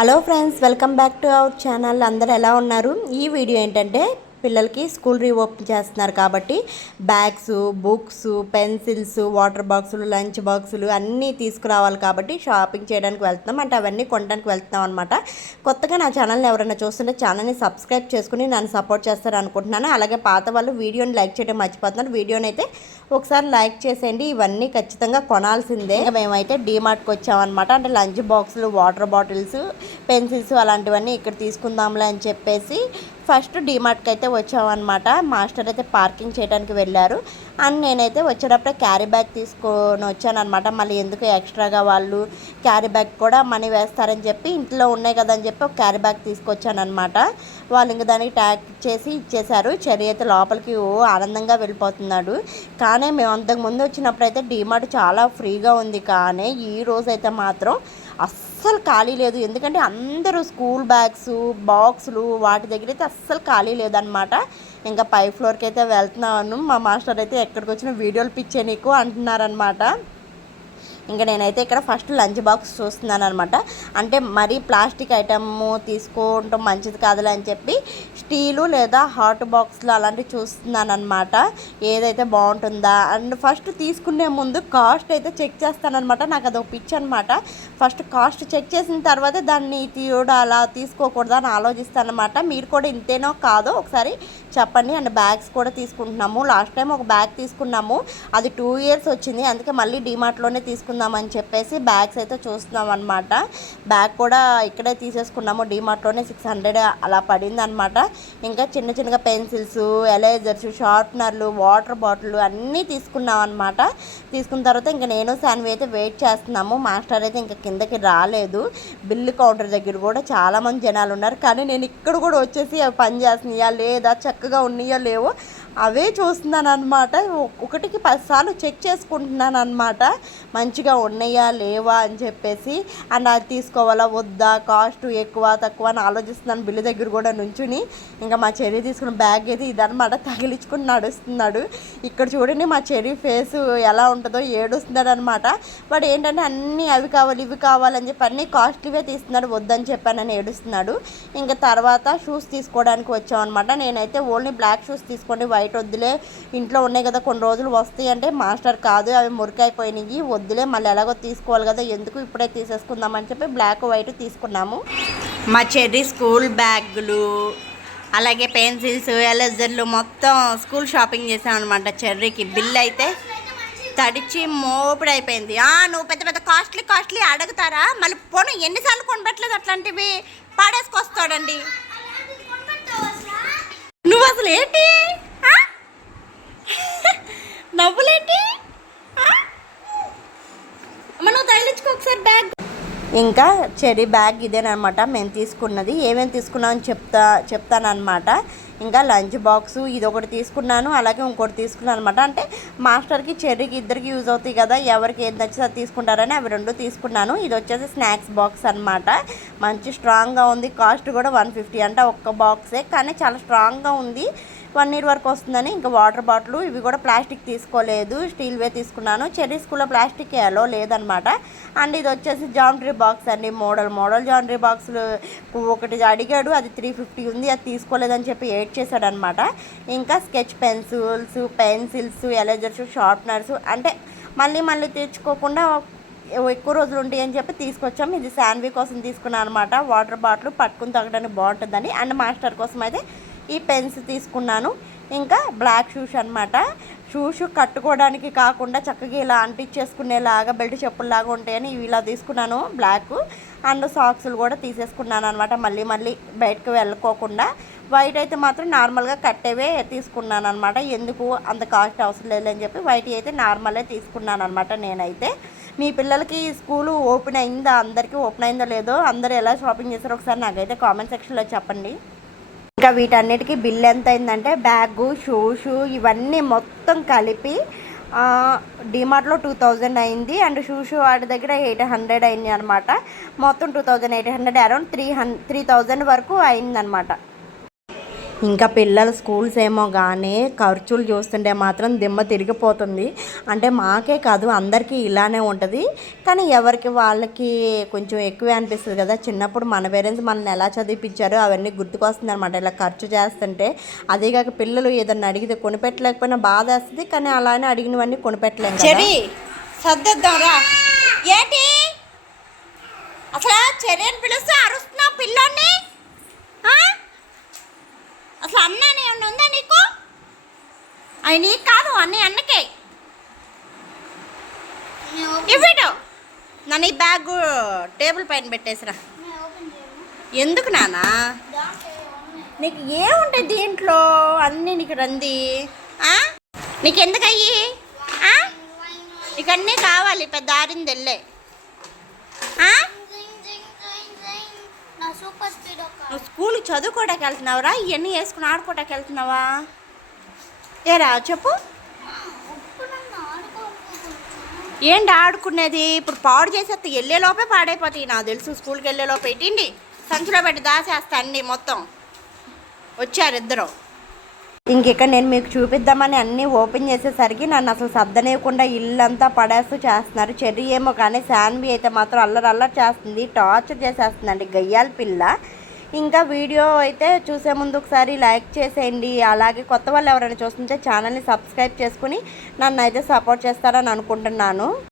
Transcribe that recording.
Hello friends, welcome back to our channel. అందరూ ఎలా ఉన్నారు? ఈ వీడియో ఏంటంటే పిల్లలకి స్కూల్ రీఓపెన్ చేస్తున్నారు కాబట్టి బ్యాగ్స్, బుక్స్, పెన్సిల్స్, వాటర్ బాక్సులు, లంచ్ బాక్సులు అన్నీ తీసుకురావాలి కాబట్టి షాపింగ్ చేయడానికి వెళ్తున్నాం. అంటే అవన్నీ కొనడానికి వెళ్తున్నాం అనమాట. కొత్తగా నా ఛానల్ని ఎవరైనా చూస్తుంటే ఛానల్ని సబ్స్క్రైబ్ చేసుకుని నన్ను సపోర్ట్ చేస్తారు అనుకుంటున్నాను. అలాగే పాత వాళ్ళు వీడియోని లైక్ చేయడం మర్చిపోతున్నారు. వీడియోని అయితే ఒకసారి లైక్ చేసేయండి. ఇవన్నీ ఖచ్చితంగా కొనాల్సిందే. ఇంకా మేమైతే డీమార్ట్కి వచ్చామన్నమాట. అంటే లంచ్ బాక్సులు, వాటర్ బాటిల్స్, పెన్సిల్స్ అలాంటివన్నీ ఇక్కడ తీసుకుందాంలే అని చెప్పేసి ఫస్ట్ డీమార్ట్కి అయితే వచ్చామన్నమాట. మాస్టర్ అయితే పార్కింగ్ చేయడానికి వెళ్ళారు. అండ్ నేనైతే వచ్చేటప్పుడే క్యారీ బ్యాగ్ తీసుకొని వచ్చానమాట. మళ్ళీ ఎందుకు ఎక్స్ట్రాగా వాళ్ళు క్యారీ బ్యాగ్ కూడా మనీ వేస్తారని చెప్పి ఇంట్లో ఉన్నాయి కదా అని చెప్పి ఒక క్యారీ బ్యాగ్ తీసుకొచ్చానమాట. వాళ్ళు ఇంక దానికి ట్యాగ్ చేసి ఇచ్చేశారు. చెర్రీ అయితే లోపలికి ఆనందంగా వెళ్ళిపోతున్నాడు. కానీ మేము అంతకుముందు వచ్చినప్పుడు అయితే డీమార్ట్ చాలా ఫ్రీగా ఉంది. కానీ ఈ రోజు అయితే మాత్రం అస్సలు ఖాళీ లేదు. ఎందుకంటే అందరూ స్కూల్ బ్యాగ్స్, బాక్సులు వాటి దగ్గర అయితే అస్సలు ఖాళీ లేదనమాట. ఇంకా పై ఫ్లోర్కి అయితే వెళ్తున్నాను. మా మాస్టర్ అయితే ఎక్కడికి వచ్చిన వీడియోలు పిచ్చే నీకు అంటున్నారనమాట. ఇంకా నేనైతే ఇక్కడ ఫస్ట్ లంచ్ బాక్స్ చూస్తున్నాను అనమాట. అంటే మరీ ప్లాస్టిక్ ఐటమ్ తీసుకోవటం మంచిది కాదులే అని చెప్పి స్టీలు లేదా హాట్ బాక్స్లు అలాంటివి చూస్తున్నాను అనమాట. ఏదైతే బాగుంటుందా అండ్ ఫస్ట్ తీసుకునే ముందు కాస్ట్ అయితే చెక్ చేస్తానమాట. నాకు అదొక పిచ్ అనమాట. ఫస్ట్ కాస్ట్ చెక్ చేసిన తర్వాత దాన్ని అలా తీసుకోకూడదా అని ఆలోచిస్తానమాట. మీరు కూడా ఇంతేనో కాదో ఒకసారి చెప్పండి. అండ్ బ్యాగ్స్ కూడా తీసుకుంటున్నాము. లాస్ట్ టైం ఒక బ్యాగ్ తీసుకున్నాము, అది 2 years వచ్చింది. అందుకే మళ్ళీ డీమార్ట్లోనే తీసుకుందామని చెప్పేసి బ్యాగ్స్ అయితే చూస్తున్నాం అనమాట. బ్యాగ్ కూడా ఇక్కడే తీసేసుకున్నాము డీమార్ట్లోనే. 600 అలా పడింది అనమాట. ఇంకా చిన్నగా పెన్సిల్స్, ఎరేజర్స్, షార్ప్నర్లు, వాటర్ బాటిల్ అన్నీ తీసుకున్నాం అనమాట. తీసుకున్న తర్వాత ఇంకా నేను శాన్వి అయితే వెయిట్ చేస్తున్నాము. మాస్టర్ అయితే ఇంకా కిందకి రాలేదు. బిల్లు కౌంటర్ దగ్గర కూడా చాలామంది జనాలు ఉన్నారు. కానీ నేను ఇక్కడ కూడా వచ్చేసి అవి పని చేస్తున్నాయా లేదా, చక్కగా ఉన్నాయో లేవో అవే చూస్తున్నాను అనమాట. ఒకటికి 10 సార్లు చెక్ చేసుకుంటున్నాను అనమాట, మంచిగా ఉన్నాయా లేవా అని చెప్పేసి. అండ్ అది తీసుకోవాలా వద్దా, కాస్ట్ ఎక్కువ తక్కువ అని ఆలోచిస్తున్నాను బిల్లు దగ్గర కూడా నుంచుని. ఇంకా మా చెర్రీ తీసుకున్న బ్యాగ్ అయితే ఇదనమాట, తగిలించుకుని నడుస్తున్నాడు. ఇక్కడ చూడండి మా చెర్రీ ఫేస్ ఎలా ఉంటుందో, ఏడుస్తున్నాడు అనమాట. వాడు ఏంటంటే అన్నీ అవి కావాలి ఇవి కావాలని చెప్పి అన్నీ కాస్ట్లీవే తీస్తున్నాడు, వద్దని చెప్పానని ఏడుస్తున్నాడు. ఇంకా తర్వాత షూస్ తీసుకోవడానికి వచ్చామన్నమాట. నేనైతే ఓన్లీ బ్లాక్ షూస్ తీసుకోండి, వైట్ వద్దులే, ఇంట్లో ఉన్నాయి కదా కొన్ని రోజులు వస్తాయి అంటే, మాస్టర్ కాదు అవి మురికైపోయినాయి వద్దులే, మళ్ళీ ఎలాగో తీసుకోవాలి కదా ఎందుకు ఇప్పుడే తీసేసుకుందామని చెప్పి బ్లాక్ వైట్ తీసుకున్నాము. మా చెర్రీ స్కూల్ బ్యాగులు అలాగే పెన్సిల్స్, ఎరేజర్లు మొత్తం స్కూల్ షాపింగ్ చేసామన్నమాట. చెర్రీకి బిల్ అయితే తడిచి మోపుడు అయిపోయింది. నువ్వు పెద్ద పెద్ద కాస్ట్లీ అడుగుతారా? మళ్ళీ పోను ఎన్నిసార్లు కొనబెట్టలేదు అట్లాంటివి, పాడేసుకొస్తాడండి. నువ్వు అసలు ఏంటి నవ్వులేంటి? మనం తగిలించుకో ఒకసారి బ్యాగ్. ఇంకా చెర్రీ బ్యాగ్ ఇదేనమాట మేము తీసుకున్నది. ఏమేమి తీసుకున్నామని చెప్తానమాట. ఇంకా లంచ్ బాక్సు ఇది ఒకటి తీసుకున్నాను, అలాగే ఇంకోటి తీసుకున్నాను అనమాట. అంటే మాస్టర్కి చెర్రీకి ఇద్దరికి యూజ్ అవుతాయి కదా, ఎవరికి ఏది నచ్చితే అది తీసుకుంటారని అవి 2 తీసుకున్నాను. ఇది వచ్చేసి స్నాక్స్ బాక్స్ అనమాట. మంచి స్ట్రాంగ్గా ఉంది. కాస్ట్ కూడా 150 అంట ఒక్క బాక్సే, కానీ చాలా స్ట్రాంగ్గా ఉంది. 1 year వరకు వస్తుందని. ఇంకా వాటర్ బాటిల్ ఇవి కూడా ప్లాస్టిక్ తీసుకోలేదు, స్టీల్వే తీసుకున్నాను. చెర్రీ స్కూల్లో ప్లాస్టిక్ ఎలో లేదనమాట. అండ్ ఇది వచ్చేసి జామెట్రీ బాక్స్ అండి, మోడల్ జామెట్రీ బాక్సులు ఒకటి అడిగాడు, అది 350 ఉంది, అది తీసుకోలేదని చెప్పి ఏడ్ చేశాడనమాట. ఇంకా స్కెచ్ పెన్సిల్స్, ఎరేజర్స్, షార్ప్నర్స్ అంటే మళ్ళీ తెచ్చుకోకుండా ఎక్కువ రోజులు ఉంటాయి అని చెప్పి తీసుకొచ్చాము. ఇది శాన్వి కోసం తీసుకున్నాను అనమాట. వాటర్ బాటిల్ పట్టుకుని తాగడానికి బాగుంటుందని. అండ్ మాస్టర్ కోసం అయితే ఈ పెన్స్ తీసుకున్నాను. ఇంకా బ్లాక్ షూస్ అనమాట. షూస్ కట్టుకోవడానికి కాకుండా చక్కగా ఇలా అంటించేసుకునేలాగా బెల్ట్ చెప్పుల్లాగా ఉంటాయని ఇవి ఇలా తీసుకున్నాను బ్లాక్. అండ్ సాక్స్లు కూడా తీసేసుకున్నాను అనమాట, మళ్ళీ బయటకు వెళ్ళకోకుండా. వైట్ అయితే మాత్రం నార్మల్గా కట్టేవే తీసుకున్నాను అనమాట. ఎందుకు అంత కాస్ట్ అవసరం లేదని చెప్పి వైట్ అయితే నార్మలే తీసుకున్నాను అనమాట. నేనైతే మీ పిల్లలకి స్కూలు ఓపెన్ అయిందా, అందరికీ ఓపెన్ అయిందో లేదో, అందరూ ఎలా షాపింగ్ చేస్తారో ఒకసారి నాకైతే కామెంట్ సెక్షన్లో చెప్పండి. ఇంకా వీటన్నిటికీ బిల్ ఎంత అయిందంటే బ్యాగు, షూషు ఇవన్నీ మొత్తం కలిపి డీమార్ట్లో 2000 అయింది. అండ్ షూషు వాటి దగ్గర 800 అయింది అనమాట. మొత్తం 2800, అరౌండ్ 3000 వరకు అయిందనమాట. ఇంకా పిల్లల స్కూల్స్ ఏమో కానీ ఖర్చులు చూస్తుంటే మాత్రం దిమ్మ తిరిగిపోతుంది. అంటే మాకే కాదు అందరికీ ఇలానే ఉంటుంది. కానీ ఎవరికి వాళ్ళకి కొంచెం ఎక్కువే అనిపిస్తుంది కదా. చిన్నప్పుడు మన పేరెంట్స్ మనల్ని ఎలా చదివిపించారో అవన్నీ గుర్తుకొస్తుంది అనమాట ఇలా ఖర్చు చేస్తుంటే. అదేగాక పిల్లలు ఏదన్నా అడిగితే కొనిపెట్టలేకపోయినా బాధ వేస్తుంది. కానీ అలానే అడిగినవన్నీ కొనిపెట్టలేము కదా. సర్దిద్దాం రా. ఏంటి అసలు చర్యను పిలుస్తూ అరుస్తున్నావు పిల్లోని? అసలు అన్న ఏమన్నా ఉందా నీకు? అవి నీకు కాదు అన్నీ అన్నకే ఇవ్వడు. నన్ను ఈ బ్యాగ్ టేబుల్ పైన పెట్టేసిరా. ఎందుకు నానా? నీకు ఏముంటాయి దీంట్లో అన్నీ నీకు రంది. నీకు ఎందుకు అయ్యి? నీకు అన్నీ కావాలి పెద్ద ఆరింది వెళ్ళే. నువ్వు స్కూల్కి చదువుకోవడానికి వెళ్తున్నావురా? ఇవన్నీ వేసుకుని ఆడుకోవడానికి వెళ్తున్నావా? ఏరా చెప్పు. ఏంటి ఆడుకునేది? ఇప్పుడు పాడు చేసేస్తే వెళ్ళేలోపే పాడైపోతాయి నాకు తెలుసు. స్కూల్కి వెళ్ళేలోపే ఇటీండి సంచిలో పెట్టి దాచేస్తా అండి. మొత్తం వచ్చారు ఇద్దరు. ఇంకిక్కడ నేను మీకు చూపిద్దామని అన్నీ ఓపెన్ చేసేసరికి నన్ను అసలు సర్దనేయకుండా ఇల్లంతా పడేస్తూ చేస్తున్నారు. చెర్రీ ఏమో కానీ శాన్వి అయితే మాత్రం అల్లరి చేస్తుంది, టార్చర్ చేసేస్తుందండి గయ్యాల పిల్ల. ఇంకా వీడియో అయితే చూసే ముందు ఒకసారి లైక్ చేసేయండి. అలాగే కొత్త వాళ్ళు ఎవరైనా చూస్తుంటే ఛానల్ని సబ్స్క్రైబ్ చేసుకుని నన్ను అయితే సపోర్ట్ చేస్తారని అనుకుంటున్నాను.